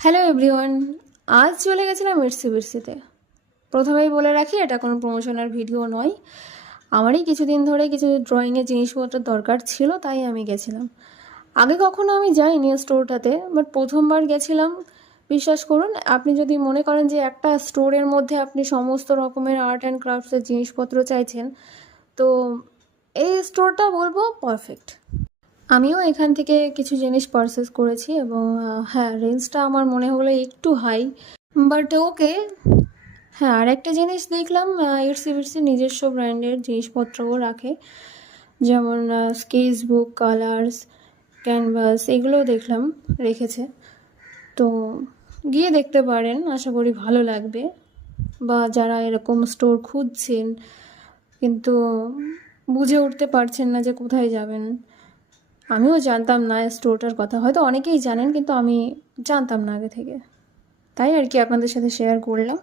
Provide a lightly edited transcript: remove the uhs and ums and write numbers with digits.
Hello everyone. আজ চলে গেছিলাম ইটসিবিটসিতে। প্রথমেই বলে রাখি, এটা কোনো প্রমোশনের ভিডিও নয়। আমারই কিছুদিন ধরে কিছু ড্রয়িংয়ের জিনিসপত্র দরকার ছিল, তাই আমি গেছিলাম। আগে কখনো আমি যাইনি স্টোরটাতে, বাট প্রথমবার গেছিলাম। বিশ্বাস করুন, আপনি যদি মনে করেন যে একটা স্টোরের মধ্যে আপনি সমস্ত রকমের আর্ট অ্যান্ড ক্রাফটসের জিনিসপত্র চাইছেন, তো এই স্টোরটা বলবো পারফেক্ট। আমিও এখান থেকে কিছু জিনিস পারচেস করেছি এবং হ্যাঁ, রেঞ্জটা আমার মনে হলো একটু হাই, বাট ওকে। হ্যাঁ, আর একটা জিনিস দেখলাম, ইটসিবিটসি নিজস্ব ব্র্যান্ডের জিনিসপত্রও রাখে, যেমন স্কেচ বুক, কালার্স, ক্যানভাস, এগুলোও দেখলাম রেখেছে। তো গিয়ে দেখতে পারেন, আশা করি ভালো লাগবে। বা যারা এরকম স্টোর খুঁজছেন কিন্তু বুঝে উঠতে পারছেন না যে কোথায় যাবেন, আমিও জানতাম না স্টোরটার কথা, হয়তো অনেকেই জানেন কিন্তু আমি জানতাম না আগে থেকে, তাই আর কি আপনাদের সাথে শেয়ার করলাম।